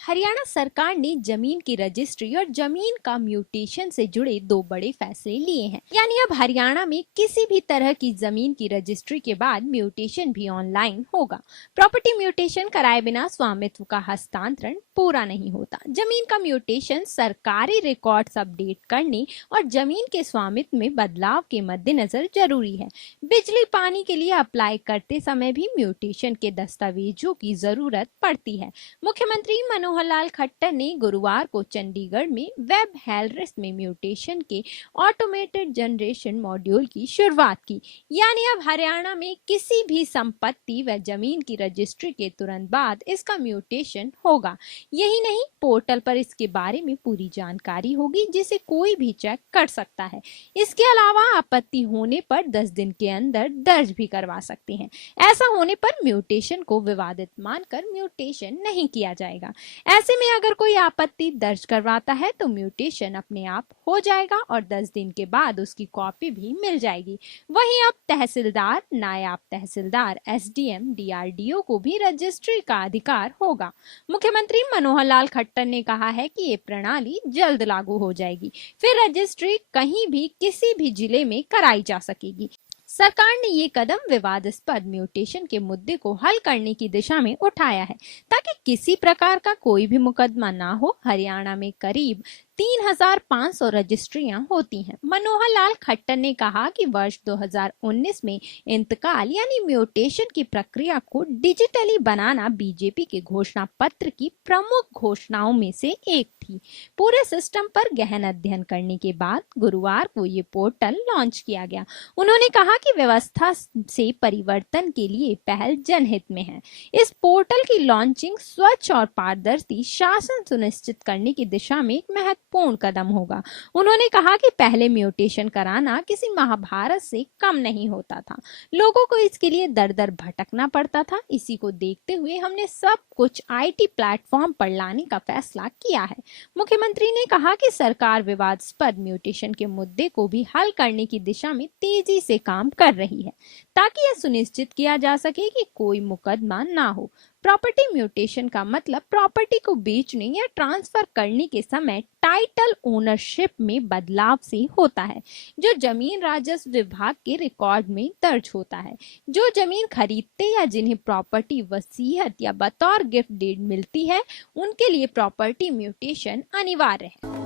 हरियाणा सरकार ने जमीन की रजिस्ट्री और जमीन का म्यूटेशन से जुड़े दो बड़े फैसले लिए हैं। यानी अब हरियाणा में किसी भी तरह की जमीन की रजिस्ट्री के बाद म्यूटेशन भी ऑनलाइन होगा। प्रॉपर्टी म्यूटेशन कराए बिना स्वामित्व का हस्तांतरण पूरा नहीं होता। जमीन का म्यूटेशन सरकारी रिकॉर्ड्स अपडेट करने और जमीन के स्वामित्व में बदलाव के मद्देनजर जरूरी है। बिजली पानी के लिए अप्लाई करते समय भी म्यूटेशन के दस्तावेजों की जरूरत पड़ती है। मुख्यमंत्री मनोहर लाल खट्टर ने गुरुवार को चंडीगढ़ में वेब हेल्थ में म्यूटेशन के ऑटोमेटेड जनरेशन मॉड्यूल की शुरुआत की। यानी अब हरियाणा में किसी भी संपत्ति व जमीन की रजिस्ट्री के तुरंत बाद इसका म्यूटेशन होगा। यही नहीं, पोर्टल पर इसके बारे में पूरी जानकारी होगी जिसे कोई भी चेक कर सकता है। इसके अलावा आपत्ति होने पर 10 दिन के अंदर दर्ज भी करवा सकते हैं। ऐसा होने पर म्यूटेशन को विवादित मानकर म्यूटेशन नहीं किया जाएगा। ऐसे में अगर कोई आपत्ति दर्ज करवाता है तो म्यूटेशन अपने आप हो जाएगा और 10 दिन के बाद उसकी कॉपी भी मिल जाएगी। वहीं अब तहसीलदार, नायब तहसीलदार, एसडीएम, डीआरडीओ को भी रजिस्ट्री का अधिकार होगा। मुख्यमंत्री मनोहर लाल खट्टर ने कहा है कि ये प्रणाली जल्द लागू हो जाएगी। फिर रजिस्ट्री कहीं भी किसी भी जिले में कराई जा सकेगी। सरकार ने ये कदम विवादास्पद म्यूटेशन के मुद्दे को हल करने की दिशा में उठाया है ताकि किसी प्रकार का कोई भी मुकदमा ना हो। हरियाणा में करीब 3,500 रजिस्ट्रियां होती हैं। मनोहर लाल खट्टर ने कहा कि वर्ष 2019 में इंतकाल यानी म्यूटेशन की प्रक्रिया को डिजिटली बनाना बीजेपी के घोषणा पत्र की प्रमुख घोषणाओं में से एक थी। पूरे सिस्टम पर गहन अध्ययन करने के बाद गुरुवार को ये पोर्टल लॉन्च किया गया। उन्होंने कहा कि व्यवस्था से परिवर्तन के लिए पहल जनहित में है। इस पोर्टल की लॉन्चिंग स्वच्छ और पारदर्शी शासन सुनिश्चित करने की दिशा में एक महत्वपूर्ण कदम होगा। उन्होंने कहा कि पहले म्यूटेशन कराना किसी महाभारत से कम नहीं होता था। लोगों को इसके लिए दर दर भटकना पड़ता था। इसी को देखते हुए हमने सब कुछ आईटी प्लेटफॉर्म पर लाने का फैसला किया है। मुख्यमंत्री ने कहा कि सरकार विवादास्पद म्यूटेशन के मुद्दे को भी हल करने की दिशा में तेजी से काम कर रही है ताकि यह सुनिश्चित किया जा सके कि कोई मुकदमा ना हो। प्रॉपर्टी म्यूटेशन का मतलब प्रॉपर्टी को बेचने या ट्रांसफर करने के समय टाइटल ओनरशिप में बदलाव से होता है, जो जमीन राजस्व विभाग के रिकॉर्ड में दर्ज होता है। जो जमीन खरीदते या जिन्हें प्रॉपर्टी वसीयत या बतौर गिफ्ट डीड मिलती है, उनके लिए प्रॉपर्टी म्यूटेशन अनिवार्य है।